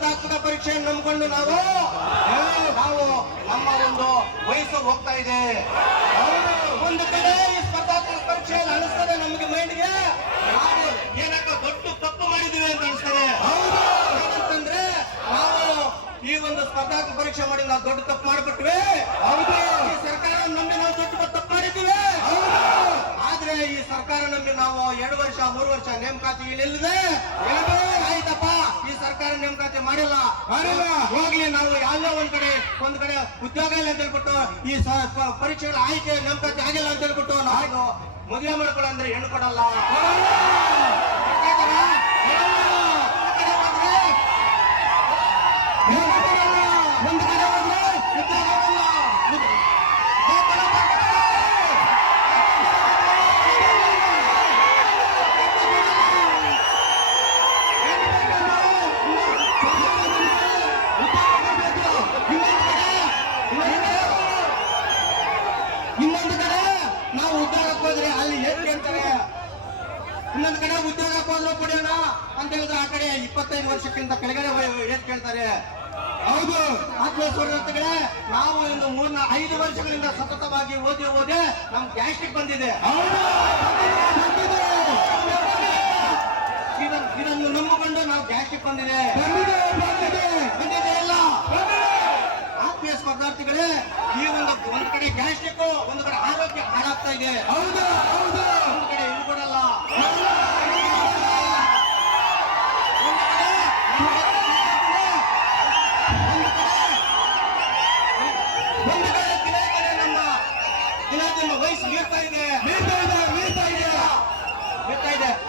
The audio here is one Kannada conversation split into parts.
ಸ್ಪರ್ಧಾತ್ಮಕ ಪರೀಕ್ಷೆಯನ್ನು ನಂಬಿಕೊಂಡು ನಾವು ನಮ್ಮ ಒಂದು ವಯಸ್ಸು ಹೋಗ್ತಾ ಇದೆ. ಒಂದು ಕಡೆ ಈ ಸ್ಪರ್ಧಾತ್ಮಕ ಪರೀಕ್ಷೆಯಲ್ಲಿ ಅನಿಸ್ತದೆ ನಮಗೆ ಮೈಂಡ್ಗೆ ನಾವು ಏನಕ್ಕ ದೊಡ್ಡ ತಪ್ಪು ಮಾಡಿದೀವಿ ಅಂತ ಅನಿಸ್ತದೆ. ಅಂತಂದ್ರೆ ನಾವು ಈ ಒಂದು ಸ್ಪರ್ಧಾತ್ಮಕ ಪರೀಕ್ಷೆ ಮಾಡಿ ನಾವು ದೊಡ್ಡ ತಪ್ಪು ಮಾಡಿಬಿಟ್ವಿ. ಈ ಸರ್ಕಾರ ನಂಬಿ ನಾವು ದೊಡ್ಡ ತಪ್ಪು ಮಾಡಿದ್ದೀವಿ. ಆದ್ರೆ ಈ ಸರ್ಕಾರ ನಮ್ಗೆ ನಾವು 2 ವರ್ಷ 3 ವರ್ಷ ನೇಮಕಾತಿ ಇಲ್ಲಿದೆ ಆಯ್ತಪ್ಪ, ಈ ಸರ್ಕಾರ ನೇಮಕಾತಿ ಮಾಡಿಲ್ಲ ಹೋಗ್ಲಿ, ನಾವು ಯಾವ್ದೋ ಒಂದ್ ಕಡೆ ಉದ್ಯೋಗ ಇಲ್ಲ ಅಂತ ಹೇಳ್ಬಿಟ್ಟು ಈ ಪರೀಕ್ಷೆಗಳ ಆಯ್ಕೆ ನೇಮಕಾತಿ ಆಗಿಲ್ಲ ಅಂತ ಹೇಳ್ಬಿಟ್ಟು ನಾವು ಮದುವೆ ಮಾಡ್ಕೊಳ್ಳೋ ಅಂದ್ರೆ ಹೆಣ್ಣು ಕೊಡಲ್ಲ. ಒಂದು ಕಡೆ ಹೋದ್ರೆ ಇನ್ನೊಂದು ಕಡೆ ನಾವು ಉದ್ಯೋಗಕ್ಕೆ ಹೋದ್ರೆ ಅಲ್ಲಿ ಏನ್ ಕೇಳ್ತಾರೆ, ಇನ್ನೊಂದು ಕಡೆ ಉದ್ಯೋಗಕ್ಕೆ ಹೋದ್ರೆ ಕೊಡೋಣ ಅಂತ ಹೇಳಿದ್ರೆ ಆ ಕಡೆ 25 ವರ್ಷಕ್ಕಿಂತ ಕೆಳಗಡೆ ಏನ್ ಕೇಳ್ತಾರೆ. ಹೌದು, 10 ವರ್ಷಗಳೇ ನಾವು ಒಂದು 5 ವರ್ಷಗಳಿಂದ ಸತತವಾಗಿ ಓದಿ ನಮ್ ಗ್ಯಾಸ್ಟ್ರಿಕ್ ಬಂದಿದೆ. ಇದನ್ನು ನಂಬಿಕೊಂಡು ನಾವು ಗ್ಯಾಸ್ಟ್ರಿಕ್ ಬಂದಿದೆ ಇಲ್ಲ. ಆತ್ಮೀಯ ಸ್ಪರ್ಧಾರ್ಥಿಗಳೇ, ಈ ಒಂದು ಕಡೆ ಗ್ಯಾಸ್ಟ್ರಿಕ್, ಒಂದು ಕಡೆ ಆರೋಗ್ಯ ಹಾಳಾಗ್ತಾ ಇದೆ. ಹೌದು, ಒಂದು ಕಡೆ ಇದು ಕೊಡಲ್ಲ. ನಮ್ಮ ವಯಸ್ಸು ಮೀರ್ತಾ ಇದೆ.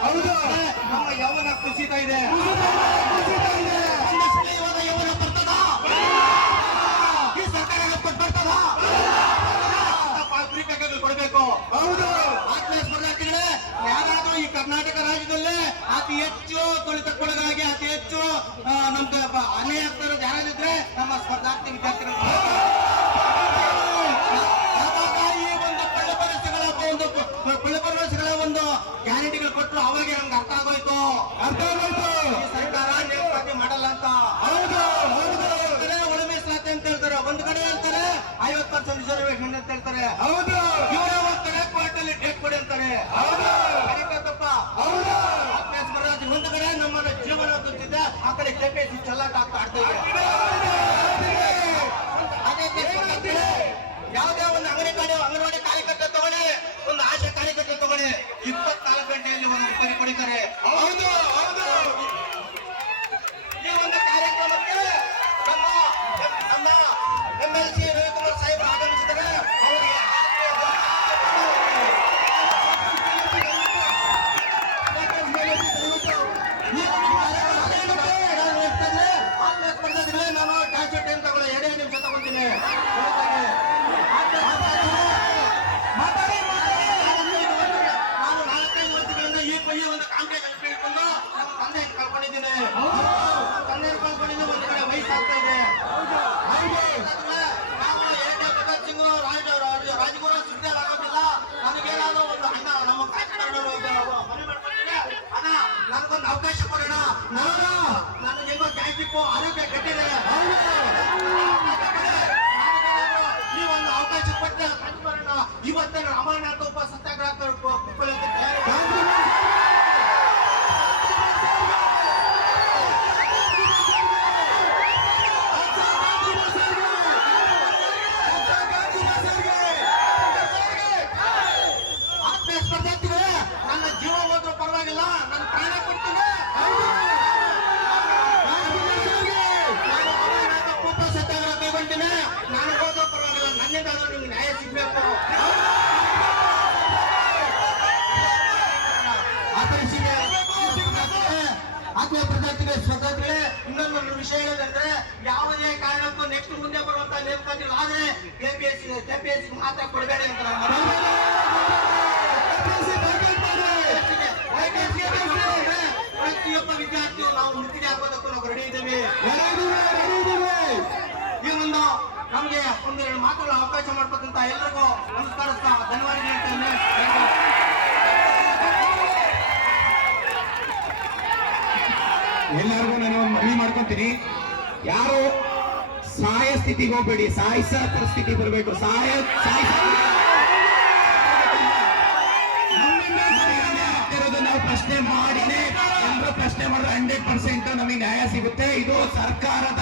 ಹೌದು, ನಮ್ಮ ಯೌವನ ಕುಸಿತಾ ಇದೆ. ಇವಾಗ ಯೌವನ ಬರ್ತದ, ಈ ಸರ್ಕಾರ ಬರ್ತದ, ಪತ್ರಿಕೆಗಳು ಕೊಡಬೇಕು. ಹೌದು, ಆತ್ಮೀಯ ಸ್ಪರ್ಧಾರ್ಥಿಗಳೇ, ಯಾರಾದ್ರೂ ಈ ಕರ್ನಾಟಕ ರಾಜ್ಯದಲ್ಲೇ ಅತಿ ಹೆಚ್ಚು ತುಳಿತಕ್ಕೊಳಗಾಗಿ ಅತಿ ಹೆಚ್ಚು ನಮ್ಗೆ ಅನ್ಯಾಯ ಆಗ್ತಾ ಇರೋದು ಯಾರಾದಿದ್ರೆ ನಮ್ಮ ಸ್ಪರ್ಧಾರ್ಥಿ ವಿದ್ಯಾರ್ಥಿಗಳು. ಒಂದು ಗ್ಯಾರಂಟಿಗಳು ಕೊಟ್ಟರು, ಅವಾಗ ನಮ್ಗೆ ಅರ್ಥ ಆಗೋಯ್ತು ಈ ಸರ್ಕಾರ ನೇಮಕಾತಿ ಮಾಡಲ್ಲ ಅಂತ. ಹೌದು, ಒಳ ಮೀಸಲಾತಿ ಅಂತ ಹೇಳ್ತಾರೆ, ಒಂದು ಕಡೆ ಹೇಳ್ತಾರೆ 50% ರಿಸರ್ವೇಶನ್ ಅಂತ ಹೇಳ್ತಾರೆ. ಹೌದು, ಇವರೇ ಹೋಗ್ತಾರೆ ಕೋರ್ಟ್ ಅಲ್ಲಿ ಡೇಟ್ ಕೊಡಿ ಅಂತಾರೆ. ಹೌದು, ತಪ್ಪ. ಹೌದು, ಒಂದು ಕಡೆ ನಮ್ಮ ಜೀವನ ದುಡ್ಡಿದೆ, ಆ ಕಡೆ ಕೆಪಿಎಸ್ಸಿ ಚೆಲ್ಲಾಟ ಆಡ್ತಾ ಇದೆ. ಯಾವುದೇ ಒಂದು ಅಂಗನವಾಡಿ ಕಾರ್ಯಕರ್ತ ತಗೊಳ್ಳಿ, ಒಂದು ಆಶಾ ಕಾರ್ಯಕರ್ತ ತಗೊಳ್ಳಿ, 24 ಗಂಟೆಯಲ್ಲಿ ಒಂದು ರೂಪಾಯಿ ಕೊಡಿತಾರೆ. ಹೌದು, ಈ ಒಂದು ಕಾರ್ಯಕ್ರಮಕ್ಕೆ ನಮ್ಮ MLC ರವಿಕುಮಾರ್ ಸಾಹೇಬರು ಆಗಮಿಸಿದರೆ ಅವರಿಗೆ ನಾನು ಜಾಸ್ತಿ ಟೈಮ್ ತಗೊಳ್ಳಿ, 2 ನಿಮಿಷ ತಗೊಳ್ತೀನಿ. ಈ ಒಂದು ಕಾಂಪಿಟೇಷನ್ ಕೇಳ್ಕೊಂಡು ನಮ್ಮ ತಂದೆ ಕಳ್ಕೊಂಡಿದ್ದೀನಿ. ತಂದೆ ಕಳ್ಕೊಂಡಿದ್ದು, ಒಂದು ಕಡೆ ವಯಸ್ಸಾಗ್ತಾ ಇದೆ. ನಾವು ಭಗತ್ ಸಿಂಗ್ ರಾಜಗುರು ಸಿಗ್ನಲ್ ಆಗೋದಿಲ್ಲ. ನನಗೇನಾದ್ರು ಒಂದು ಅಣ್ಣ ನಮ್ಮ ಕಾಕಿನಾಡೋರು ಮನೆ ಮಾಡ್ಕೊಂಡಿದ್ದೆ, ಅಣ್ಣ ನನಗೊಂದು ಅವಕಾಶ ಕೊಡೋಣ, ನನಗೆ ಹೆಂಗೋ ಗ್ಯಾಸ್ಟ್ರಿಕ್ ಆರೋಗ್ಯ ಕೆಟ್ಟಿದೆ, ಈ ಒಂದು ಅವಕಾಶ ಕೊಟ್ಟರೆ ಬರೋಣ. ಇವತ್ತೇ ಅಮರನಾಥ ಉಪ ಸತ್ಯಾಗ್ರಹ ಸ್ಪರ್ಧಾರ್ಥಿಗಳೇ, ನನ್ನ ಜೀವ ಹೋದ್ರೂ ಪರವಾಗಿಲ್ಲ, ನನ್ನ ಪ್ರಾಣ ಕೊಡ್ತೀನಿ. ನಾನು ಸತ್ಯಾಗ್ರಹ ಕೈಗೊಂಡಿನಿ, ನಾನು ಹೋದ್ರೂ ಪರವಾಗಿಲ್ಲ, ನನ್ನಿಂದಾದ್ರೂ ನಿಮ್ಗೆ ನ್ಯಾಯ ಸಿಗ್ಬೇಕು. ಆತ್ಮೀಯ ಸ್ಪರ್ಧಾರ್ಥಿಗಳೇ, ಇನ್ನೊಂದು ವಿಷಯ ಹೇಳೋದಂದ್ರೆ, ಯಾವುದೇ ಕಾರಣಕ್ಕೂ ನೆಕ್ಸ್ಟ್ ಮುಂದೆ ಬರುವಂತ ನೇಮಕಾತಿಗಳು ಆದ್ರೆ ಕೆಪಿಎಸ್ಸಿ ಮಾತ್ರ ಕೊಡಬೇಡಿ ಅಂತ ಪ್ರತಿಯೊಬ್ಬ ವಿದ್ಯಾರ್ಥಿಯು ನಾವು ವೃತ್ತಿಗೆ ಹಾಕೋದಕ್ಕೂ ನಾವು ರೆಡಿ ಇದ್ದೇವೆ. ಈ ಒಂದು ನಮ್ಗೆ 1-2 ಮಾತುಗಳ ಅವಕಾಶ ಮಾಡ್ಬೇಕಂತ ಎಲ್ಲರಿಗೂ ನಮಸ್ಕಾರಿಸ್ತಾ ಧನ್ಯವಾದ ಹೇಳ್ತೇನೆ. ಎಲ್ಲರಿಗೂ ನಾನು ಮನವಿ ಮಾಡ್ಕೊತೀನಿ. ಯಾರು ಸಹಾಯ ಸ್ಥಿತಿಗೆ ಹೋಗ್ಬೇಡಿ, ಸಾಯಿಸ ಪರಿಸ್ಥಿತಿ ಬರಬೇಕು. ನಾವು ಪ್ರಶ್ನೆ ಮಾಡಿನೇ ಎಲ್ಲರೂ ಪ್ರಶ್ನೆ ಮಾಡಿದ್ರೆ 100% ನಮಗೆ ನ್ಯಾಯ ಸಿಗುತ್ತೆ. ಇದು ಸರ್ಕಾರದ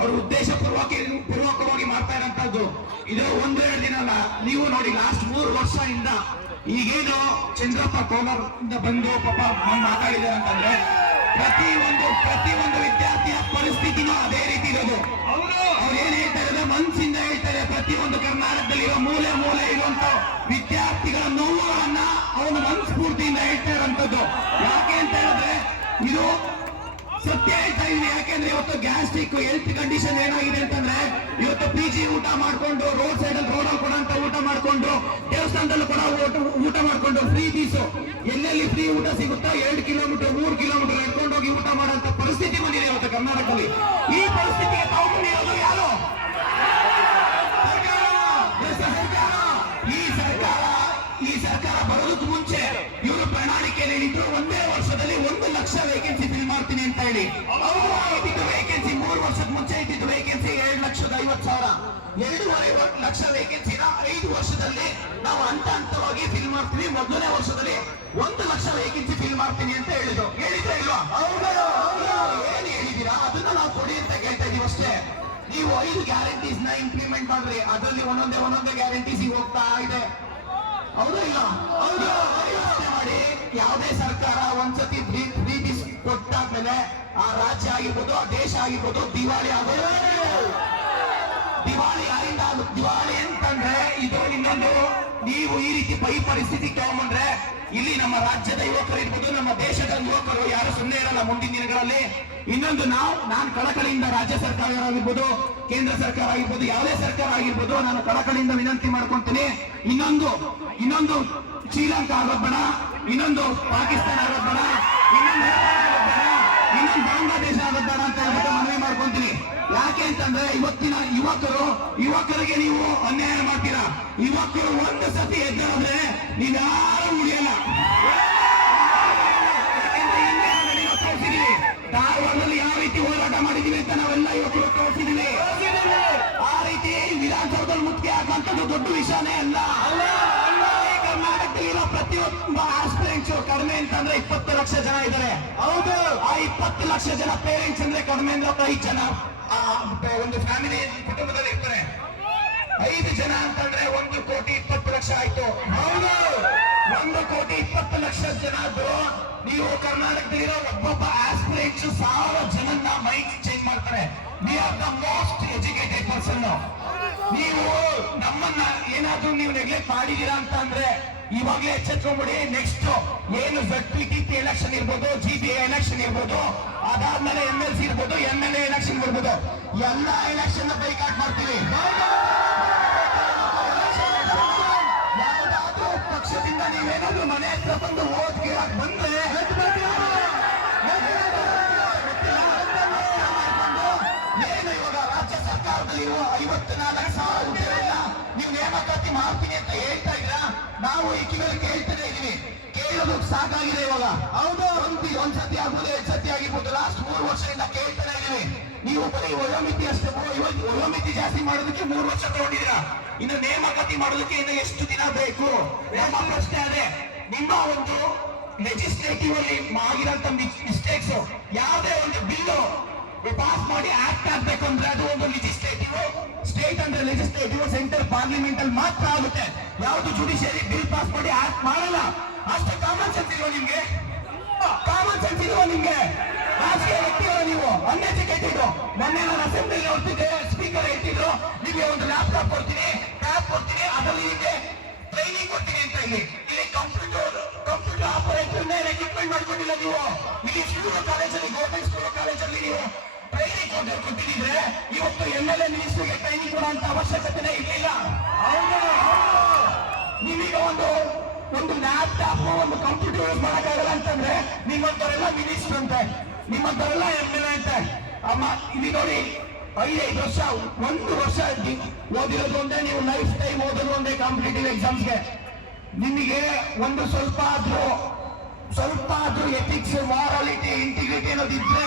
ಅವರು ಪೂರ್ವಕವಾಗಿ ಮಾಡ್ತಾ ಇರೋಂಥದ್ದು. ಇದು 1-2 ದಿನ ಅಲ್ಲ. ನೀವು ನೋಡಿ, ಲಾಸ್ಟ್ 3 ವರ್ಷದಿಂದ ಈಗೇನು ಚಂದ್ರಪ್ಪ ಕೋಲಾರ್ ಬಂದು ಪಾಪ ಮಾತಾಡಿದ್ದಾರೆ ಅಂತಂದ್ರೆ ಪ್ರತಿಯೊಂದು ವಿದ್ಯಾರ್ಥಿಯ ಪರಿಸ್ಥಿತಿನೂ ಅದೇ ರೀತಿ ಇರೋದು. ಅವ್ರು ಏನ್ ಹೇಳ್ತಾ ಇರೋದು ಮನಸ್ಸಿಂದ ಹೇಳ್ತಾರೆ. ಪ್ರತಿಯೊಂದು ಕರ್ನಾಟಕದಲ್ಲಿರೋ ಮೂಲೆ ಇರುವಂತ ವಿದ್ಯಾರ್ಥಿಗಳ ನೋವುಗಳನ್ನ ಅವನು ಮನಸ್ಫೂರ್ತಿಯಿಂದ ಹೇಳ್ತಾ ಇರೋಂಥದ್ದು. ಯಾಕೆ ಅಂತ ಹೇಳಿದ್ರೆ ಇದು ಸತ್ಯ ಹೇಳ್ತಾ ಇದೀನಿ. ಯಾಕೆಂದ್ರೆ ಇವತ್ತು ಗ್ಯಾಸ್ಟ್ರಿಕ್ ಹೆಲ್ತ್ ಕಂಡೀಷನ್ ಏನಾಗಿದೆ ಅಂತಂದ್ರೆ ಇವತ್ತು PG ಊಟ ಮಾಡ್ಕೊಂಡು ರೋಡ್ ರೋಡಲ್ಲಿ ಕೊಡಂತ ಊಟ ಮಾಡ್ಕೊಂಡು ದೇವಸ್ಥಾನದಲ್ಲೂ ಕೂಡ ಊಟ ಮಾಡ್ಕೊಂಡು ಫ್ರೀ ಬೀಸು ಎಲ್ಲೆಲ್ಲಿ ಫ್ರೀ ಊಟ ಸಿಗುತ್ತೋ 2 ಕಿಲೋಮೀಟರ್ 3 ಕಿಲೋಮೀಟರ್ ನಡ್ಕೊಂಡು ಹೋಗಿ ಊಟ ಮಾಡೋಂತ ಪರಿಸ್ಥಿತಿ ಬಂದಿದೆ ಇವತ್ತು ಕರ್ನಾಟಕದಲ್ಲಿ. ಈ ಪರಿಸ್ಥಿತಿಗೆ ತಗೊಂಡಿರೋದು ಯಾರು? ಈ ಸರ್ಕಾರ ಬರೋದಕ್ಕೆ ಮುಂಚೆ ಇವರು ಪ್ರಣಾಳಿಕೆಯಲ್ಲಿ ಹೇಳಿದ್ರು 1 ವರ್ಷದಲ್ಲಿ 1 ಲಕ್ಷ ವೇಕೆನ್ಸಿ ಫಿಲ್ ಮಾಡ್ತೀನಿ ಅಂತ ಹೇಳಿ. ಅವರು ಇದ್ದಿದ್ದು ವೇಕೆನ್ಸಿ 3 ವರ್ಷದ ಮುಂಚೆ ಇದ್ದಿದ್ದು ವೇಕೆನ್ಸಿ 2,50,000. 2.5 ಲಕ್ಷ ವೇಕೆನ್ಸಿನ 5 ವರ್ಷದಲ್ಲಿ ನಾವು ಹಂತವಾಗಿ ಫಿಲ್ ಮಾಡ್ತೀವಿ. ಮೊದಲನೇ ವರ್ಷದಲ್ಲಿ 1 ಲಕ್ಷ ವೇಕೆನ್ಸಿ ಫಿಲ್ ಮಾಡ್ತೀನಿ ಅಂತ ಹೇಳಿದ್ರು. ಹೇಳಿದ್ರೆ ಇಲ್ವಾ? ಏನ್ ಹೇಳಿದೀರಾ ಅದನ್ನ ನಾವು ಕೊಡಿ ಅಂತ ಕೇಳ್ತಾ ಇದೀವಿ ಅಷ್ಟೇ. ನೀವು 5 ಗ್ಯಾರಂಟೀಸ್ ನ ಇಂಪ್ಲಿಮೆಂಟ್ ಮಾಡ್ರಿ. ಅದರಲ್ಲಿ ಒಂದೊಂದೇ ಗ್ಯಾರಂಟೀಸ್ ಹೋಗ್ತಾ ಇದೆ. ಹೌದಾ ಇಲ್ಲ? ಯೋಚನೆ ಮಾಡಿ, ಯಾವುದೇ ಸರ್ಕಾರ ಒಂದ್ಸತಿ ಫ್ರೀ ಬೀಸ್ ಕೊಟ್ಟಾದ್ಮೇಲೆ ಆ ರಾಜ್ಯ ಆಗಿರ್ಬೋದು, ಆ ದೇಶ ಆಗಿರ್ಬೋದು ದಿವಾಳಿ ಆಗೋದು. ದಿವಾಳಿ ಅಂತಂದ್ರೆ ಇದು ಇನ್ನೊಂದು. ನೀವು ಈ ರೀತಿ ಪರಿಸ್ಥಿತಿ ತಗೊಂಡ್ರೆ ಇಲ್ಲಿ ನಮ್ಮ ರಾಜ್ಯದ ಯುವಕರು ಇರ್ಬೋದು, ನಮ್ಮ ದೇಶದ ಯುವಕರು ಯಾರು ಸುಮ್ಮನೆ ಇರಲ್ಲ ಮುಂದಿನ ದಿನಗಳಲ್ಲಿ. ಇನ್ನೊಂದು ನಾನು ಕಳಕಳಿಯಿಂದ ರಾಜ್ಯ ಸರ್ಕಾರ ಆಗಿರ್ಬೋದು, ಕೇಂದ್ರ ಸರ್ಕಾರ ಆಗಿರ್ಬೋದು, ಯಾವುದೇ ಸರ್ಕಾರ ಆಗಿರ್ಬೋದು, ನಾನು ಕಳಕಳಿಯಿಂದ ವಿನಂತಿ ಮಾಡ್ಕೊಂತೀನಿ. ಇನ್ನೊಂದು ಶ್ರೀಲಂಕಾ ಆಗೋದ್ ಬೇಡ, ಇನ್ನೊಂದು ಪಾಕಿಸ್ತಾನ ಆಗೋದ್ ಬೇಡ, ಇನ್ನೊಂದು ಬಾಂಗ್ಲಾದೇಶ ಆಗೋದ್ ಬೇಡ ಅಂತ ಹೇಳ್ಬಿಟ್ಟು ಮನವಿ ಮಾಡ್ಕೊಂತೀನಿ. ಯಾಕೆ ಅಂತಂದ್ರೆ ಇವತ್ತಿನ ಯುವಕರಿಗೆ ನೀವು ಅನ್ಯಾಯ ಮಾಡ್ತೀರಾ. ಯುವಕರು ಒಂದು ಸತಿ ಎದ್ದೇಳಿದ್ರೆ ನೀವ್ಯಾರು ಉಳಿಯಲ್ಲ. ಧಾರವಾಡದಲ್ಲಿ ಯಾವ ರೀತಿ ಹೋರಾಟ ಮಾಡಿದೀವಿ ಅಂತ ನಾವೆಲ್ಲ ಯುವಕರು ತೋರಿಸಿದೀವಿ. ಆ ರೀತಿ ವಿಧಾನಸೌಧದಲ್ಲಿ ಮುತ್ತಿಗೆ ಹಾಕುವಂಥದ್ದು ದೊಡ್ಡ ವಿಷಯನೇ ಅಲ್ಲ. ಕರ್ನಾಟಕದಲ್ಲಿರೋ ಪ್ರತಿಯೊಬ್ಬ ಆಸ್ಪಿರೆಂಟ್ಸ್ ಕಡಿಮೆ ಅಂತಂದ್ರೆ 20 ಲಕ್ಷ ಜನ ಇದ್ದಾರೆ. ಹೌದು, ಆ 20 ಲಕ್ಷ ಜನ ಪೇರೆಂಟ್ಸ್ ಅಂದ್ರೆ ಕಡಿಮೆ ಅಂದ್ರೆ 5 ಜನ ಒಂದು ಫ್ಯಾಮಿಲಿ ಕುಟುಂಬದಲ್ಲಿ ಇರ್ತಾರೆ. 5 ಜನ ಅಂತಂದ್ರೆ 1,20,20,00,000 ಆಯ್ತು. ಹೌದು, 1,20,20,00,000 ಜನ ಆದ್ರು. ನೀವು ಕರ್ನಾಟಕದಲ್ಲಿರೋ ಒಬ್ಬೊಬ್ಬ ಆಸ್ಪಿರೆಂಟ್ಸ್ 1000 ಜನನ್ನ ಮೈಂಡ್ ಚೇಂಜ್ ಮಾಡ್ತಾರೆ. We are the most educated person. ನೀವು ನಮ್ಮನ್ನ ಏನಾದ್ರೂ ನೀವು ನೆಗ್ಲೆಕ್ಟ್ ಮಾಡಿದೀರಾ ಅಂತ ಅಂದ್ರೆ ಇವಾಗಲೇ ಎಚ್ಚೆತ್ಕೊಂಡ್ಬಿಡಿ. ನೆಕ್ಸ್ಟ್ ಏನು ZPT ಎಲೆಕ್ಷನ್ ಇರ್ಬೋದು, GPA ಎಲೆಕ್ಷನ್ ಇರ್ಬೋದು, ಅದಾದ್ಮೇಲೆ MLC ಇರ್ಬೋದು, MLA ಎಲೆಕ್ಷನ್ ಇರ್ಬೋದು, ಎಲ್ಲ ಎಲೆಕ್ಷನ್ ಬೈಕಾಟ್ ಮಾಡ್ತೀವಿ. ಯಾವ್ದಾದ್ರೂ ಪಕ್ಷದಿಂದ ನೀವೇನಾದ್ರೂ ಮನೆ ಹತ್ರ ಬಂದು ಓಟ್ ಕೇಳಕ್ ಬಂದ್ರೆ ಏನು ಇವಾಗ ರಾಜ್ಯ ಸರ್ಕಾರದಲ್ಲಿ 54,000 ಹುದ್ದೆಗಳನ್ನ ನೀವು ನೇಮಕಾತಿ ಮಾಡ್ತೀನಿ ಅಂತ ಹೇಳ್ತಾ ಇದ್ದೀರಾ. ನಾವು ಈ ಕಿವಿಯಲ್ಲಿ ಕೇಳ್ತಾನೆ ಇದೀವಿ. ಕೇಳೋದು ಸಾಕಾಗಿದೆ ಇವಾಗ. ಹೌದು, ಒಂದ್ಸತಿ ಆಗ್ಬೋದು, 2 ಸತಿ ಆಗಿರ್ಬೋದು. ಲಾಸ್ಟ್ 3 ವರ್ಷದಿಂದ ಕೇಳ್ತಾನೆ ಇದೀವಿ. ನೀವು ಬರೀ ವಯೋಮಿತಿ ಅಷ್ಟೇ, ವಯೋಮಿತಿ ಜಾಸ್ತಿ ಮಾಡೋದಕ್ಕೆ 3 ವರ್ಷ ತಗೊಂಡಿದ್ದೀರಾ. ಇನ್ನು ನೇಮಕಾತಿ ಮಾಡೋದಕ್ಕೆ ಇನ್ನು ಎಷ್ಟು ದಿನ ಬೇಕು? ನಮ್ಮ ಪ್ರಶ್ನೆ ಅದೇ. ನಿಮ್ಮ ಒಂದು ಲೆಜಿಸ್ಲೇಟಿವ್ ಅಲ್ಲಿ ಆಗಿರೋಂಥ ಮಿಸ್ಟೇಕ್ಸ್, ಯಾವುದೇ ಒಂದು ಬಿಲ್ಲು ಪಾಸ್ ಮಾಡಿ ಆಕ್ಟ್ ಆಗ್ಬೇಕು ಅಂದ್ರೆ ಅದು ಒಂದು ಲೆಜಿಸ್ಲೇಟಿವ್, ಸ್ಟೇಟ್ ಅಂದ್ರೆ ಲೆಜಿಸ್ಲೇಟಿವ್, ಸೆಂಟ್ರಲ್ ಪಾರ್ಲಿಮೆಂಟ್ ಅಲ್ಲಿ ಮಾತ್ರ ಆಗುತ್ತೆ. ಯಾವುದು ಜುಡಿಷಿಯರಿ ಬಿಲ್ ಪಾಸ್ ಮಾಡಿ ಆಕ್ಟ್ ಮಾಡಲ್ಲ. ಅಷ್ಟು ಕಾಮನ್ ಸೆನ್ಸ್ ಇಲ್ವಾ ನಿಮ್ಗೆ? ರಾಜಕೀಯ ವ್ಯಕ್ತಿಗಳು ನೀವು ಅನ್ಎಜುಕೇಟೆಡ್. ಮೊನ್ನೆ ನಾನು ಅಸೆಂಬ್ಲಿ ನೋಡ್ತಿದ್ದೆ, ಸ್ಪೀಕರ್ ಹೇಳ್ತಿದ್ರು ನಿಮಗೆ ಒಂದು ಲ್ಯಾಪ್ಟಾಪ್ ಕೊಡ್ತೀನಿ, ಟ್ಯಾಬ್ ಕೊಡ್ತೀನಿ, ಅದರಲ್ಲಿ ನಿಮಗೆ ಟ್ರೈನಿಂಗ್ ಕೊಡ್ತೀನಿ ಅಂತ. ಇಲ್ಲಿ ಕಂಪ್ಯೂಟರ್ ಆಪರೇಟರ್ ಎಕ್ವಿಪ್ಮೆಂಟ್ ಮಾಡ್ಕೊಂಡಿಲ್ಲ ನೀವು. ಇಲ್ಲಿ ಸ್ಕೂಲ್ ಕಾಲೇಜಲ್ಲಿ, ಗೌರ್ಮೆಂಟ್ ಸ್ಕೂಲ್ ಕಾಲೇಜಲ್ಲಿ ನೀವು ಟ್ರೈನಿಂಗ್ ಕೊಟ್ಟಿದ್ರೆ ಇವತ್ತು MLA ಮಿನಿಸ್ಟರ್ಗೆ ಟ್ರೈನಿಂಗ್ ಕೊಡುವಂತ ಅವಶ್ಯಕತೆ ಇರಲಿಲ್ಲ. ನೀವೀಗ ಒಂದು ಲ್ಯಾಪ್ಟಾಪ್, ಒಂದು ಕಂಪ್ಯೂಟರ್ ಯೂಸ್ ಮಾಡಕ್ಕಾಗಲ್ಲ ಅಂತಂದ್ರೆ ನಿಮ್ಮಂತವರೆಲ್ಲ ಮಿನಿಸ್ಟರ್ ಅಂತೆ, ನಿಮ್ಮಂತವರೆಲ್ಲ MLA ಅಂತೆ. ಅಮ್ಮ ಇಲ್ಲಿ ನೋಡಿ, 5 ವರ್ಷ 1 ವರ್ಷ ಓದಿರೋದು ಒಂದೇ, ನೀವು ಲೈಫ್ ಟೈಮ್ ಓದೋದು ಒಂದೇ ಕಾಂಪಿಟೇಟಿವ್ ಎಕ್ಸಾಮ್ಸ್ಗೆ. ನಿಮಗೆ ಒಂದು ಸ್ವಲ್ಪ ಆದ್ರೂ ಎಥಿಕ್ಸ್, ಮಾರಾಲಿಟಿ, ಇಂಟಿಗ್ರಿಟಿ ಅನ್ನೋದಿದ್ರೆ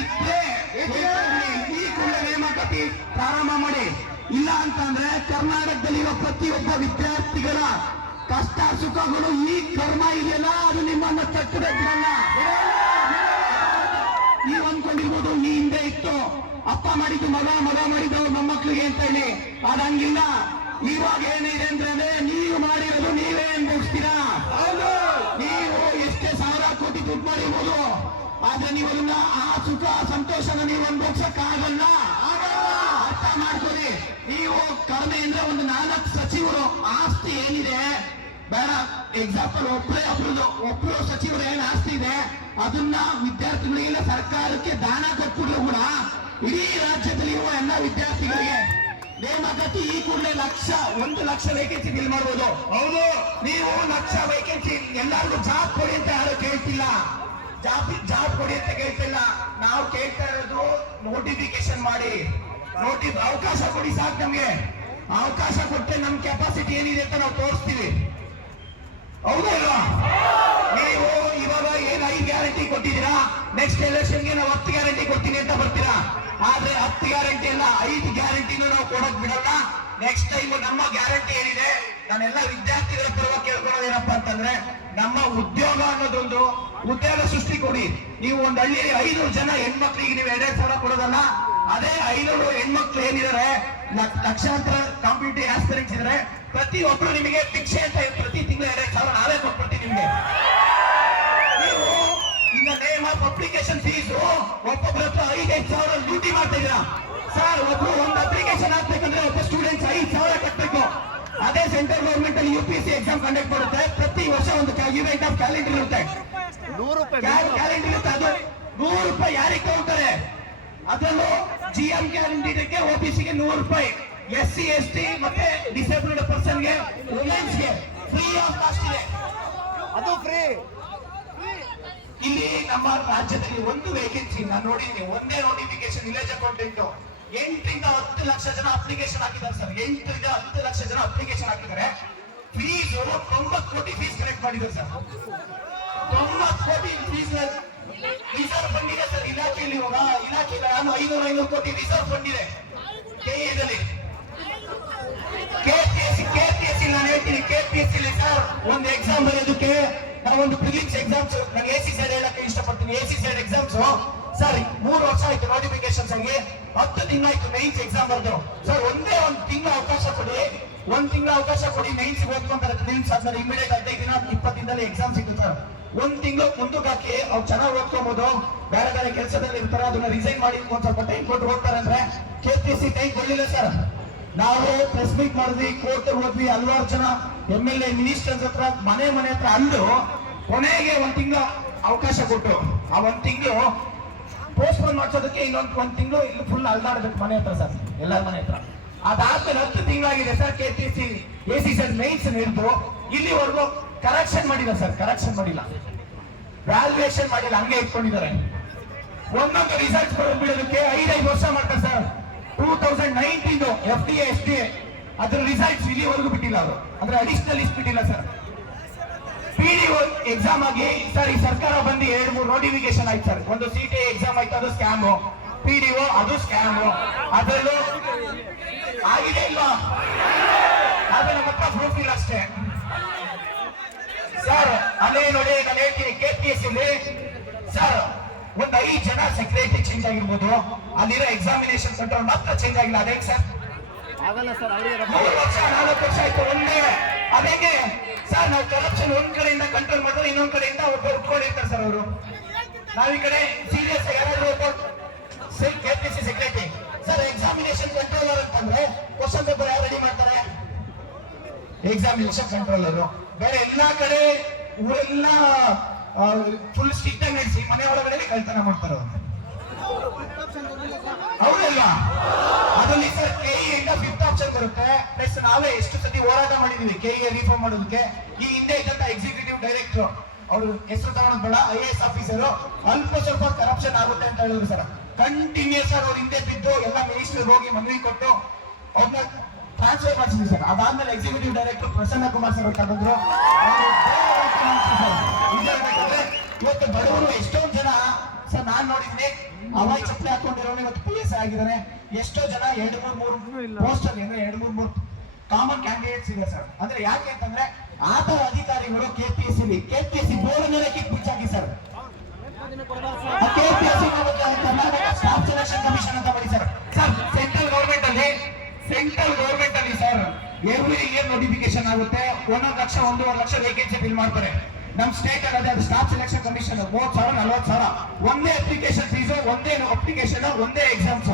ಇದ್ರೆ ಈ ಕೂಡಲೇ ನೇಮಕಾತಿ ಪ್ರಾರಂಭ ಮಾಡಿ. ಇಲ್ಲ ಅಂತಂದ್ರೆ ಕರ್ನಾಟಕದಲ್ಲಿರೋ ಪ್ರತಿಯೊಬ್ಬ ವಿದ್ಯಾರ್ಥಿಗಳ ಕಷ್ಟ ಸುಖಗಳು ಈ ಕರ್ಮ ಇದೆಯಲ್ಲ ಅದು ನಿಮ್ಮನ್ನ ತಟ್ಟದೆ ಬಿಡಲ್ಲ. ನೀವು ಅನ್ಕೊಂಡಿರ್ಬೋದು ಈ ಹಿಂದೆ ಇತ್ತು ಅಪ್ಪ ಮಾಡಿದ್ದು ಮಗ, ಮಗ ಮಾಡಿದ್ದು ಮೊಮ್ಮಕ್ಳಿಗೆ ಅಂತ ಹೇಳಿ. ಅದಂಗಿಲ್ಲ. ಇವಾಗ ಏನಿದೆ ಅಂದ್ರೆ ನೀವು ಮಾಡಿರೋದು ನೀವೇ ಅನ್ಭವಿಸ್ತೀರಾ. ನೀವು ಎಷ್ಟೇ ಸಾವಿರ ಕೋಟಿ ದುಡ್ಡು ಮಾಡಿರ್ಬೋದು, ಆದ್ರೆ ನೀವು ಅದನ್ನ ಆ ಸುಖ ಸಂತೋಷನ ನೀವು ಅನುಭವಿಸಕ್ಕಾಗಲ್ಲ. ಅರ್ಥ ಮಾಡ್ಕೊಳ್ಳಿ. ನೀವು ಕಡಿಮೆ ಅಂದ್ರೆ ಒಂದು 4 ಸಚಿವರು ಆಸ್ತಿ ಏನಿದೆ, ಬೇಡ ಎಕ್ಸಾಂಪಲ್ ಒಬ್ರು ಸಚಿವರು ಏನ್ ಆಸ್ತಿ ಇದೆ ಅದನ್ನ ವಿದ್ಯಾರ್ಥಿಗಳಿಗೆಲ್ಲ ಸರ್ಕಾರಕ್ಕೆ ದಾನ ಕೊಟ್ಬಿಡ್ಲು ಕೂಡ ಇಡೀ ರಾಜ್ಯದಲ್ಲಿ ಇರುವ ಎಲ್ಲ ವಿದ್ಯಾರ್ಥಿಗಳಿಗೆ ನೇಮಕಾತಿ ಈ ಕೂಡಲೇ 1 ಲಕ್ಷ ವೇಕೆನ್ಸಿ ಫಿಲ್ ಮಾಡಬಹುದು. ಹೌದು, ನೀವು 1 ಲಕ್ಷ ವೇಕೆನ್ಸಿ ಎಲ್ಲರಿಗೂ ಜಾಬ್ ಕೊಡಿ ಅಂತ ಯಾರು ಕೇಳ್ತಿಲ್ಲ. ಜಾಬ್ ಕೊಡಿ ಅಂತ ಕೇಳ್ತಿಲ್ಲ. ನಾವು ಕೇಳ್ತಾ ಇರೋದು ನೋಟಿಫಿಕೇಶನ್ ಮಾಡಿ, ಅವಕಾಶ ಕೊಡಿ ಸಾಕು. ನಮ್ಗೆ ಅವಕಾಶ ಕೊಟ್ಟರೆ ನಮ್ ಕೆಪಾಸಿಟಿ ಏನಿದೆ ಅಂತ ನಾವು ತೋರಿಸ್ತೀವಿ. ಹೌದಲ್ವಾ? ನೀವು ಇವಾಗ ಏನ್ 5 ಗ್ಯಾರಂಟಿ ಕೊಟ್ಟಿದ್ದೀರಾ, ನೆಕ್ಸ್ಟ್ ಎಲೆಕ್ಷನ್ಗೆ ನಾವು 10 ಗ್ಯಾರಂಟಿ ಕೊಡ್ತೀನಿ ಅಂತ ಬರ್ತೀರಾ. ಆದ್ರೆ 10 ಗ್ಯಾರಂಟಿ ಅಲ್ಲ, 5 ಗ್ಯಾರಂಟಿನೂ ನಾವು ಕೊಡೋಕ್ ಬಿಡಲ್ಲ. ನೆಕ್ಸ್ಟ್ ಟೈಮ್ ನಮ್ಮ ಗ್ಯಾರಂಟಿ ಏನಿದೆ, ನಾನೆಲ್ಲ ವಿದ್ಯಾರ್ಥಿಗಳ ಪರವಾಗಿ ಕೇಳ್ಕೊಳ್ಳೋದೇನಪ್ಪ ಅಂತಂದ್ರೆ, ನಮ್ಮ ಉದ್ಯೋಗ ಅನ್ನೋದೊಂದು ಉದ್ಯೋಗ ಸೃಷ್ಟಿ ಕೊಡಿ. ನೀವು ಒಂದ್ ಹಳ್ಳಿಯಲ್ಲಿ 500 ಜನ ಹೆಣ್ಮಕ್ಳಿಗೆ ನೀವು 2,000 ಕೊಡೋದಲ್ಲ, ಅದೇ 500 ಹೆಣ್ಮಕ್ಳು ಏನಿದ್ದಾರೆ, ಲಕ್ಷಾಂತರ ಕಾಂಪಿಟೇಟಿವ್ ಆಸ್ಪಿರೆಂಟ್ಸ್ ಇದ್ದಾರೆ, ಪ್ರತಿಯೊಬ್ರು ನಿಮಗೆ ಭಿಕ್ಷೆ ಅಂತ ಪ್ರತಿ ತಿಂಗಳು 2,000 ನಾವೇ ಕೊಟ್ಬಿಡ್ತೀವಿ ನಿಮ್ಗೆ. ನೀವು ಇನ್ನ ನೇಮ್ ಆಫ್ ಅಪ್ಲಿಕೇಶನ್ ಫೀಸ್ ಒಬ್ಬೊಬ್ಬರ ಹತ್ರ 5,000 ಡ್ಯೂಟಿ ಮಾಡ್ತಾ ಇದ್ದೀರಾ ಸರ್. ಒಬ್ರು ಒಂದು ಅಪ್ಲಿಕೇಶನ್ ಹಾಕ್ಬೇಕಂದ್ರೆ ಒಬ್ಬ ಸ್ಟೂಡೆಂಟ್ಸ್ 5,000 ಕಟ್ಟಬೇಕು. ಅದೇ ಸೆಂಟ್ರಲ್ ಗವರ್ಮೆಂಟ್ ಅಲ್ಲಿ UPSC ಎಕ್ಸಾಮ್ ಕಂಡಕ್ಟ್ ಮಾಡುತ್ತೆ. ಪ್ರತಿ ವರ್ಷ ಒಂದು ಇವೆಂಟ್ ಆಫ್ ಕ್ಯಾಲೆಂಡರ್ ಇರುತ್ತೆ, ಕ್ಯಾಲೆಂಡರ್ ಇರುತ್ತೆ. ಅದು 100 ರೂಪಾಯಿ ಯಾರಿಗೆ ತಗೊಳ್ತಾರೆ? ಅದರಲ್ಲೂ GM ಕ್ಯಾಂಡಿಡೇಟ್ಗೆ OBCಗೆ 100 ರೂಪಾಯಿ, SC ST ಮತ್ತೆ ಡಿಸೇಬಲ್ಡ್ ಪರ್ಸನ್ಗೆ ವುಮೆನ್ಸ್ಗೆ ಫ್ರೀ ಆಫ್ ಕಾಸ್ಟ್ ಇದೆ. ಅದು ಫ್ರೀ. ಇಲ್ಲಿ ನಮ್ಮ ರಾಜ್ಯದಲ್ಲಿ ಒಂದು ವೇಕೆನ್ಸಿ ನಾನು ನೋಡಿದ್ದೀನಿ, ಒಂದೇ ನೋಟಿಫಿಕೇಶನ್ ವಿಲೇಜ್ ಅಕೌಂಟೆಂಟ್ 8 ರಿಂದ 10 ಲಕ್ಷ ಜನ ಅಪ್ಲಿಕೇಶನ್ ಹಾಕಿದ್ದಾರೆ ಸರ್. 8 ರಿಂದ 10 ಲಕ್ಷ ಜನ ಅಪ್ಲಿಕೇಶನ್ ಹಾಕಿದ್ದಾರೆ. ಫೀಸ್ 90 ಕೋಟಿ ಫೀಸ್ ಕಲೆಕ್ಟ್ ಮಾಡಿದ್ದಾರೆ ಸರ್. 90 ಕೋಟಿ ಫೀಸ್ ರಿಸರ್ವ್ ಫಂಡ್ ಇದೆ ಸರ್ ಇಲಾಖೆಯಲ್ಲಿ. ಇಲಾಖೆ 500 ಕೋಟಿ ರಿಸರ್ವ್ ಫಂಡ್ ಇದೆ ಕೆಎದಲ್ಲಿ. ಕೆಪಿಎಸ್ಸಿ ನಾನು ಹೇಳ್ತೀನಿ, ಕೆಪಿಎಸ್ಸಿ ಸರ್ ಒಂದು ಎಕ್ಸಾಮ್ ಬರೆಯೋದಕ್ಕೆ ನಾವೊಂದು ಪ್ರಿಲಿಮ್ಸ್ ಎಕ್ಸಾಮ್ಸ್, ನಾನು AC ಸೈಡ್ ಹೇಳಕ್ಕೆ ಇಷ್ಟಪಡ್ತೀನಿ. AC ಸೈಡ್ ಎಕ್ಸಾಮ್ಸ್ ಸರ್ 3 ವರ್ಷ ಆಯ್ತು ನೋಟಿಫಿಕೇಶನ್ ಆಗಿ, 10 ತಿಂಗಳಾಯ್ತು ಮೈನ್ಸ್ ಎಕ್ಸಾಮ್ ಬರ್ದು ಸರ್. ಒಂದೇ 1 ತಿಂಗಳು ಅವಕಾಶ ಕೊಡಿ, 1 ತಿಂಗಳು ಅವಕಾಶ ಕೊಡಿ. ಮೈನ್ಸ್ ಓದ್ಕೊಂತಾರೆ, ಮೈನ್ಸ್ ಆದ್ಮೇಲೆ ಇಮಿಡಿಯೇಟ್ 15 ದಿನ 20 ದಿನದಲ್ಲಿ ಎಕ್ಸಾಮ್ ಸಿಗುತ್ತೆ ಸರ್. 1 ತಿಂಗಳು ಮುಂದಕ್ಕೆ ಹಾಕಿ ಅವ್ರು ಚೆನ್ನಾಗಿ ಓದ್ಕೊಬಹುದು. ಬೇರೆ ಬೇರೆ ಕೆಲಸದಲ್ಲಿ ಇರ್ತಾರೆ, ಅದನ್ನ ರಿಸೈನ್ ಮಾಡಿ ಒಂದ್ ಸ್ವಲ್ಪ ಟೈಮ್ ಕೊಟ್ಟು ಹೋಗ್ತಾರೆ. ಅಂದ್ರೆ KPSC ಟೈಮ್ ಕೊಡಲಿಲ್ಲ ಸರ್. ನಾವು ಪ್ರೆಸ್ ಮೀಟ್ ಮಾಡಿದ್ವಿ, ಕೋರ್ಟ್ ಹೋದ್ವಿ, ಹಲವಾರು ಜನ MLA ಮಿನಿಸ್ಟರ್ಸ್ ಹತ್ರ ಮನೆ ಹತ್ರ ಅಂದು ಕೊನೆಗೆ 1 ತಿಂಗಳು ಅವಕಾಶ ಕೊಟ್ಟು ಆ 1 ತಿಂಗಳು ಪೋಸ್ಟ್ಪೋನ್ ಮಾಡಿಸೋದಕ್ಕೆ ಇನ್ನೊಂದು 1 ತಿಂಗಳು ಇಲ್ಲಿ ಫುಲ್ ಅಲ್ದಾಡಬೇಕು ಮನೆ ಹತ್ರ ಸರ್, ಎಲ್ಲರ ಮನೆ ಹತ್ರ. ಅದಾದ್ಮೇಲೆ 10 ತಿಂಗಳಾಗಿದೆ sir. KPSC AC sir mains ಹಿಡಿದು ಇಲ್ಲಿವರೆಗೂ ಕರೆಕ್ಷನ್ ಮಾಡಿಲ್ಲ ಸರ್, ಕರೆಕ್ಷನ್ ಮಾಡಿಲ್ಲ, ವ್ಯಾಲ್ಯೂಯೇಷನ್ ಮಾಡಿಲ್ಲ, ಹಂಗೆ ಇಟ್ಕೊಂಡಿದ್ದಾರೆ. ಒಂದೊಂದು ರಿಸಲ್ಟ್ಸ್ ಬಿಡೋದಕ್ಕೆ 5 ವರ್ಷ ಮಾಡ್ತಾರೆ ಸರ್. 2019 FDA STA ಅದ್ರ ರಿಸಲ್ಟ್ಸ್ ಇಲ್ಲಿವರೆಗೂ ಬಿಟ್ಟಿಲ್ಲ ಅವರು, ಅಂದ್ರೆ ಅಡಿಷನಲ್ ಲಿಸ್ಟ್ ಬಿಟ್ಟಿಲ್ಲ ಸರ್. PDO ಎಕ್ಸಾಮ್ ಆಗಿ ಸರ್ ಈ ಸರ್ಕಾರ ಬಂದು 2-3 ನೋಟಿಫಿಕೇಶನ್ ಆಯ್ತು ಸರ್. ಒಂದು CTA ಎಕ್ಸಾಮ್ ಆಯ್ತು, ಅದು ಸ್ಕ್ಯಾಮು. PDO ಅದು ಸ್ಕ್ಯಾಮು. ಅದರಲ್ಲೂ ಆಗಿದೆ ಇಲ್ವಾ? ಆದ್ರೆ ನಮ್ಮ ಹತ್ರ ಪ್ರೂಫ್ ಇಲ್ಲ ಅಷ್ಟೇ ಸರ್. ಅಲ್ಲೇ ನೋಡಿ ನಾನು ಹೇಳ್ತೀನಿ, KPSC ಸರ್ ಒಂದು 5 ಜನ ಸೆಕ್ರೆಟರಿ ಚೇಂಜ್ ಆಗಿರ್ಬೋದು, ಅಲ್ಲಿರೋ ಎಕ್ಸಾಮಿನೇಷನ್ ಕಂಟ್ರೋಲ್ ಮಾತ್ರ ಚೇಂಜ್ ಆಗಿಲ್ಲ. ಅದೇ ಸರ್ ಆಗಲ್ಲ ಸರ್. 3 ವರ್ಷ 4 ವರ್ಷ ಆಯ್ತು ಒಂದೇ. ಅದೇಗೆ ಸರ್ ನಾವು ಕರಪ್ಷನ್ ಒಂದ್ ಕಡೆಯಿಂದ ಕಂಟ್ರೋಲ್ ಮಾಡಿದ್ರೆ ಇನ್ನೊಂದ್ ಕಡೆಯಿಂದ ಒಬ್ಬರು ಉಟ್ಕೊಂಡಿರ್ತಾರೆ ಸರ್ ಅವರು. ನಾವ್ ಈ ಕಡೆ ಸೀರಿಯಸ್ ಯಾರಾದ್ರೂ KPSC secretary sir examination controller ಅಂತಂದ್ರೆ ಕ್ವಶನ್ ಪೇಪರ್ ಯಾರು ರೆಡಿ ಮಾಡ್ತಾರೆ? Examination controller. ಬೇರೆ ಎಲ್ಲಾ ಕಡೆ ಊರೆಲ್ಲ ಫುಲ್ ಸ್ಟ್ರಿಕ್ಟ್ ಆಗಿ ನಡೆಸಿ ಮನೆ ಒಳಗಡೆ ಕಳ್ತನ ಮಾಡ್ತಾರೆ ಅವರು. ಹೌದಲ್ವಾ? ಅದರಲ್ಲಿ ಸರ್ KE ಇಂದ 5th ಆಪ್ಷನ್ ಬರುತ್ತೆ. ಪ್ಲಸ್ ನಾವೇ ಎಷ್ಟು ಸತಿ ಹೋರಾಟ ಮಾಡಿದೀವಿ KE ರಿಫಾರ್ಮ್ ಮಾಡೋದಕ್ಕೆ. ಈ ಹಿಂದೆ ಇದ್ದಂತ ಎಕ್ಸಿಕ್ಯೂಟಿವ್ ಡೈರೆಕ್ಟರ್ ಅವರು ಹೆಸರು ತಗೊಳೋದು ಬೇಡ, IAS ಆಫೀಸರ್ ಅಲ್ಪ ಸ್ವಲ್ಪ ಕರಪ್ಷನ್ ಆಗುತ್ತೆ ಅಂತ ಹೇಳಿದ್ರು ಸರ್. ಕಂಟಿನ್ಯೂಸ್ ಆಗಿ ಅವ್ರ ಹಿಂದೆ ಬಿದ್ದು ಎಲ್ಲ ಮಿನಿಸ್ಟರ್ ಹೋಗಿ ಮನವಿ ಕೊಟ್ಟು ಅವ್ರನ್ನ ಟ್ರಾನ್ಸ್ಫರ್ ಮಾಡಿಸಿದ್ವಿ ಸರ್. ಅದಾದ್ಮೇಲೆ executive director Prasanna Kumar sir ತಗೊಂಡ್ರು. ಇವತ್ತು ಬಡವರು ಎಷ್ಟೊಂದು ಜನ ಸರ್ ನಾನ್ ನೋಡಿದ್ದೀನಿ ಅವಾಯ್ ಚಪ್ಪಲಿ ಹಾಕೊಂಡಿರೋನು ಇವತ್ತು PS ಆಗಿದ್ದಾನೆ. ಎಷ್ಟೋ ಜನ 2-3 ಪೋಸ್ಟ್ ಅಲ್ಲಿ ಅಂದ್ರೆ 2-3 ಕಾಮನ್ ಕ್ಯಾಂಡಿಡೇಟ್ಸ್ ಇದೆ ಸರ್. ಅಂದ್ರೆ ಯಾಕೆ ಅಂತಂದ್ರೆ ಆತರ ಅಧಿಕಾರಿಗಳು ಕೆಪಿಎಸ್ಸಿ ಬೋರ್ಡ್ ಮೇಲೆ ಕಿಕ್ ಬಿಚ್ಚಾಕಿ sir. KPSC Karnataka staff selection commission ಅಂತ ಮಾಡಿ ಸರ್. ಸರ್ ಸೆಂಟ್ರಲ್ ಗೌರ್ಮೆಂಟ್ ಅಲ್ಲಿ ಸರ್ ಎವ್ರಿ ಇಯರ್ ನೋಟಿಫಿಕೇಶನ್ ಆಗುತ್ತೆ. 1,00,000 1.5 ಲಕ್ಷ ವೇಕೆನ್ಸಿ ಫಿಲ್ ಮಾಡ್ತಾರೆ. ನಮ್ ಸ್ಟೇಟ್ ಅಲ್ಲಿ ಅದು ಸ್ಟಾಫ್ ಸೆಲೆಕ್ಷನ್ ಕಮಿಷನ್ 30,000 40,000 ಒಂದೇ ಅಪ್ಲಿಕೇಶನ್ ಫೀಸು, ಒಂದೇ ಅಪ್ಲಿಕೇಶನ್, ಒಂದೇ ಎಕ್ಸಾಮ್ಸ್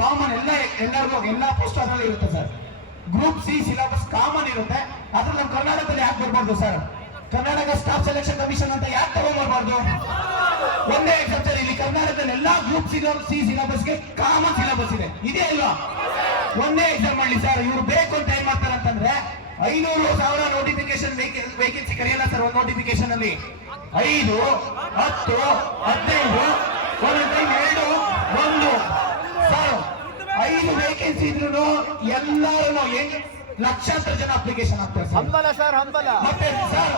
ಕಾಮನ್ ಎಲ್ಲರಿಗೂ ಎಲ್ಲಾ ಪೋಸ್ಟ್ ಅಲ್ಲಿ ಇರುತ್ತೆ sir. Group C syllabus common ಇರುತ್ತೆ. ಅದ್ರಲ್ಲಿ ನಮ್ಮ ಕರ್ನಾಟಕದಲ್ಲಿ ಯಾಕೆ ಬರ್ಬಾರ್ದು sir? Karnataka staff selection commission ಅಂತ ಯಾಕೆ ತಗೊಂಡ್ಬರ್ಬಾರ್ದು? ಒಂದೇ ಎಕ್ಸಾಮ್ ಸರ್. ಇಲ್ಲಿ ಕರ್ನಾಟಕದಲ್ಲಿ ಎಲ್ಲಾ ಗ್ರೂಪ್ ಸಿ ಸಿಲೆಬಸ್ಗೆ ಕಾಮನ್ ಸಿಲೆಬಸ್ ಇದೆ, ಇದೇ ಅಲ್ವಾ? ಒಂದೇ ಎಕ್ಸಾಮ್ ಮಾಡಲಿ ಸರ್. ಇವ್ರು ಬೇಕು ಅಂತ ಏನ್ ಮಾಡ್ತಾರೆ ಅಂತಂದ್ರೆ 500,000 ನೋಟಿಫಿಕೇಶನ್ ವೇಕೆನ್ಸಿ ಕರೆಯಲ್ಲ ಸರ್. ಒಂದು ನೋಟಿಫಿಕೇಶನ್ ಅಲ್ಲಿ 5, 10, 15 ಒಂದೊಂದು ಟೈಮ್ 2, 1 ಸರ್. 5 ವೇಕೆನ್ಸಿ ಇದ್ರು ಎಲ್ಲರೂ ಲಕ್ಷಾಂತರ ಜನ ಅಪ್ಲಿಕೇಶನ್ ಹಾಕ್ತಾರೆ ಸರ್. ಮತ್ತೆ ಸರ್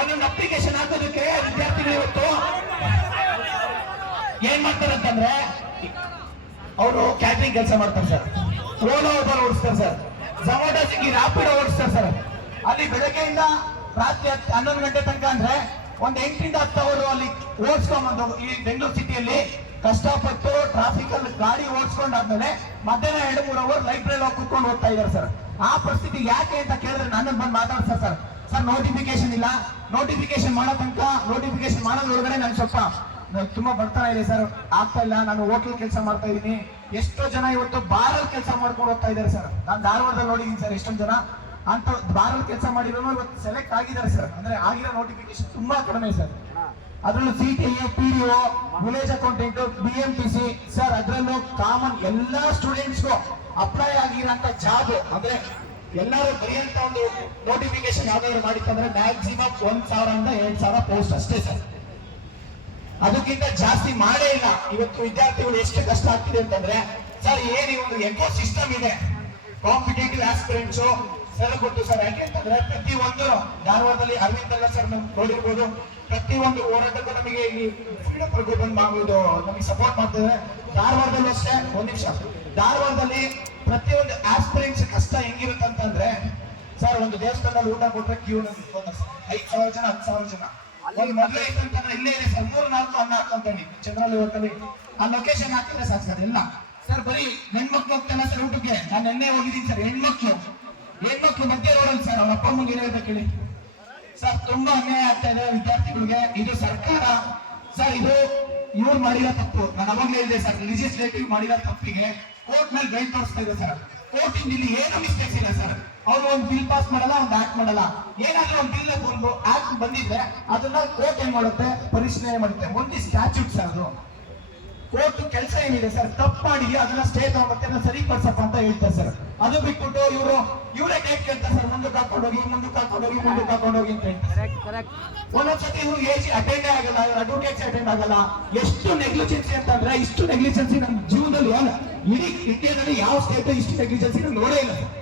ಒಂದೊಂದು ಅಪ್ಲಿಕೇಶನ್ ಹಾಕೋದಕ್ಕೆ ವಿದ್ಯಾರ್ಥಿಗಳು ಇವತ್ತು ಏನ್ ಮಾಡ್ತಾರೆ ಅಂತಂದ್ರೆ ಅವರು ಕ್ಯಾಟರಿಂಗ್ ಕೆಲಸ ಮಾಡ್ತಾರೆ ಸರ್, ಓಲೋ ಓಬರ್ ಓಡಿಸ್ತಾರೆ ಸರ್, ಝೊಮ್ಯಾಟೊ ಸ್ವಿಗ್ಗಿ ರಾಪಿಡೋ ಓಡಿಸ್ತಾರೆ ಸರ್. ಅಲ್ಲಿ ಬೆಳಗ್ಗೆಯಿಂದ ರಾತ್ರಿ 11 ಗಂಟೆ ತನಕ ಅಂದ್ರೆ ಒಂದು 8 ರಿಂದ 10 ಅವರು ಅಲ್ಲಿ ಓಡಿಸ್ಕೊಂಡ್ಬಂದು ಈ ಬೆಂಗಳೂರು ಸಿಟಿಯಲ್ಲಿ ಕಷ್ಟಪಟ್ಟು ಟ್ರಾಫಿಕ್ ಅಲ್ಲಿ ಗಾಡಿ ಓಡಿಸ್ಕೊಂಡಾದ್ಮೇಲೆ ಮಧ್ಯಾಹ್ನ 2-3 ಅವರ್ ಲೈಬ್ರರಿ ಹೋಗಿ ಕುತ್ಕೊಂಡು ಓದ್ತಾ ಇದ್ದಾರೆ ಸರ್. ಆ ಪರಿಸ್ಥಿತಿ ಯಾಕೆ ಅಂತ ಕೇಳಿದ್ರೆ ನನ್ನ ಬಂದು ಮಾತಾಡ್ತಾರೆ ಸರ್. ಸರ್ ನೋಟಿಫಿಕೇಶನ್ ಇಲ್ಲ, ನೋಟಿಫಿಕೇಶನ್ ಮಾಡೋ ತನಕ ನೋಟಿಫಿಕೇಶನ್ ಮಾಡೋದ್ರೊಳಗಡೆ ನನ್ ಸ್ವಲ್ಪ ತುಂಬಾ ಬರ್ತಾ ಇದೆ ಸರ್, ಆಗ್ತಾ ಇಲ್ಲ. ನಾನು ಹೋಟೆಲ್ ಕೆಲಸ ಮಾಡ್ತಾ ಇದ್ದೀನಿ. ಎಷ್ಟೋ ಜನ ಇವತ್ತು ಬಾರಲ್ಲಿ ಕೆಲಸ ಮಾಡ್ಕೊಂಡು ಹೋಗ್ತಾ ಇದ್ದಾರೆ ಸರ್. ನಾನು ಧಾರವಾಡದಲ್ಲಿ ನೋಡಿದ್ದೀನಿ ಸರ್ ಎಷ್ಟೊಂದು ಜನ ಅಂತ ಬಾರಲ್ಲಿ ಕೆಲಸ ಮಾಡಿರೋನು ಇವತ್ತು ಸೆಲೆಕ್ಟ್ ಆಗಿದ್ದಾರೆ ಸರ್. ಅಂದ್ರೆ ಆಗಿರೋ ನೋಟಿಫಿಕೇಶನ್ ತುಂಬಾ ಕಡಿಮೆ ಸರ್. ಅದರಲ್ಲೂ CTA, PDO, village accountant, BMTC sir, ಅದರಲ್ಲೂ ಕಾಮನ್ ಎಲ್ಲಾ ಸ್ಟೂಡೆಂಟ್ಸ್ಗೂ ಅಪ್ಲೈ ಆಗಿರೋಂಥ ಜಾಬ್ ಅಂದ್ರೆ ಎಲ್ಲರೂ ಬರೆಯಂತ ಒಂದು ನೋಟಿಫಿಕೇಶನ್ ಯಾವ್ದಾದ್ರು ಮಾಡಿತ್ತಂದ್ರೆ ಮ್ಯಾಕ್ಸಿಮಮ್ 1,000 ಇಂದ 2,000 ಪೋಸ್ಟ್ ಅಷ್ಟೇ ಸರ್. ಅದಕ್ಕಿಂತ ಜಾಸ್ತಿ ಮಾಡೇ ಇಲ್ಲ. ಇವತ್ತು ವಿದ್ಯಾರ್ಥಿಗಳು ಎಷ್ಟು ಕಷ್ಟ ಆಗ್ತಿದೆ ಅಂತಂದ್ರೆ ಸರ್ ಏನ್ ಒಂದು ಎಕೋ ಸಿಸ್ಟಮ್ ಇದೆ ಕಾಂಪಿಟೇಟಿವ್ ಆಸ್ಪಿರೆಂಟ್ಸ್ ಸರ್ ಗೊತ್ತು ಸರ್. ಯಾಕೆ ಅಂತಂದ್ರೆ ಪ್ರತಿಯೊಂದು ಧಾರವಾಡದಲ್ಲಿ ಅರವಿಂದ್ ಅಲ್ಲ ಸರ್ ನಾವು ನೋಡಿರ್ಬೋದು, ಪ್ರತಿಯೊಂದು ಹೋರಾಟಕ್ಕೂ ನಮಗೆ ಇಲ್ಲಿ ಫ್ರೀಡಮ್ ಪ್ರಗ್ರೂಪ್ ಬಂದು ನಮಗೆ ಸಪೋರ್ಟ್ ಮಾಡ್ತಿದ್ರೆ. ಧಾರವಾಡದಲ್ಲೂ ಅಷ್ಟೇ, ಒಂದ್ ನಿಮಿಷ, ಧಾರವಾಡದಲ್ಲಿ ಪ್ರತಿಯೊಂದು ಆಸ್ಪಿರೆಂಟ್ಸ್ ಕಷ್ಟ ಹೆಂಗಿರುತ್ತೆ ಅಂತಂದ್ರೆ ಸರ್ ಒಂದು ದೇವಸ್ಥಾನದಲ್ಲಿ ಊಟ ಕೊಟ್ರೆ ಕ್ಯೂ 5,000 ಜನ 10,000 ಜನ. ಒಂದು ಮದುವೆ ಐತಂತಂದ್ರೆ ಇಲ್ಲೇ ಇದೆ ಸರ್ 3-4 ಅನ್ನ ಹಾಕೊಂತೀನಿ ಚಂದ್ರಲ್ಲಿ ಇವತ್ತಲ್ಲಿ ಆ ಲೊಕೇಶನ್ ಹಾಕಿದ್ರೆ ಸಾಕು ಸರ್. ಎಲ್ಲ ಸರ್ ಬರೀ ಹೆಣ್ಮಕ್ಳು ಹೋಗ್ತಾನೆ ಸರ್ ಊಟಕ್ಕೆ. ನಾನು ನಿನ್ನೆ ಹೋಗಿದ್ದೀನಿ ಸರ್. ಹೆಣ್ಮಕ್ಳು ಮಧ್ಯೆ ರೋಡಲ್ಲಿ ಸರ್ ಅವ್ರ ಅಪ್ಪ ಅಮ್ಮಗೆ ಏನಾಗುತ್ತೆ ಕೇಳಿ ಸರ್. ತುಂಬಾ ಅನ್ಯಾಯ ಆಗ್ತಾ ಇದೆ ವಿದ್ಯಾರ್ಥಿಗಳಿಗೆ. ಇದು ಸರ್ಕಾರ ಸರ್, ಇದು ಇವ್ರು ಮಾಡಿರೋ ತಪ್ಪು. ನಾನು ಅವಾಗಲೇ ಹೇಳಿದೆ ಸರ್, ಲೆಜಿಸ್ಲೇಟಿವ್ ಮಾಡಿರೋ ತಪ್ಪಿಗೆ ಕೋರ್ಟ್ ಮೇಲೆ ಗೈಡ್ ತೋರಿಸ್ತಾ ಇದೆ ಸರ್. ಕೋರ್ಟ್ ಇಲ್ಲಿ ಏನು ಮಿಸ್ಟೇಕ್ಸ್ ಇಲ್ಲ ಸರ್. ಅವ್ರು ಒಂದು ಬಿಲ್ ಪಾಸ್ ಮಾಡಲ್ಲ, ಒಂದು ಆಕ್ಟ್ ಮಾಡಲ್ಲ. ಏನಾದ್ರೂ ಒಂದು ಬಿಲ್ ಒಂದು ಆಕ್ಟ್ ಬಂದಿದ್ರೆ ಅದನ್ನ ಕೋರ್ಟ್ ಏನ್ ಮಾಡುತ್ತೆ, ಪರಿಶೀಲನೆ ಮಾಡುತ್ತೆ. ಒಂದು ಸ್ಟ್ಯಾಚ್ಯೂಟ್ ಸರ್. ಅದು ಕೋರ್ಟ್ ಕೆಲಸ ಏನಿದೆ ಸರ್, ತಪ್ಪು ಮಾಡಿ ಅದನ್ನ ಸ್ಟೇ ತಗೊಂಡ್ಬರ್ತಾರೆ, ಸರಿಪಡಿಸಪ್ಪ ಅಂತ ಹೇಳ್ತಾರೆ ಸರ್. ಅದು ಬಿಟ್ಬಿಟ್ಟು ಇವರೇ ಡೇಟ್ ಕೇಳ್ತಾರೆ ಸರ್, ಮುಂದಕ್ಕೆ ಹಾಕೊಂಡೋಗಿ ಅಂತ ಹೇಳ್ತಾರೆ. ಒಂದೊಂದ್ಸತಿ ಇವ್ರು ಅಟೆಂಡೇ ಆಗಲ್ಲ, ಅಡ್ವೊಕೇಟ್ಸ್ ಅಟೆಂಡ್ ಆಗಲ್ಲ. ಎಷ್ಟು ನೆಗ್ಲಿಜೆನ್ಸಿ ಅಂತಂದ್ರೆ ಇಷ್ಟು ನೆಗ್ಲಿಜೆನ್ಸಿ ನಮ್ಮ ಜೀವನದಲ್ಲಿ ಇಡೀ ಇಂಡಿಯಾದಲ್ಲಿ ಯಾವ ಸ್ಟೇಟ್ ಇಷ್ಟು ನೆಗ್ಲಿಜೆನ್ಸಿ ನೋಡೇ ಇಲ್ಲ ಸರ್.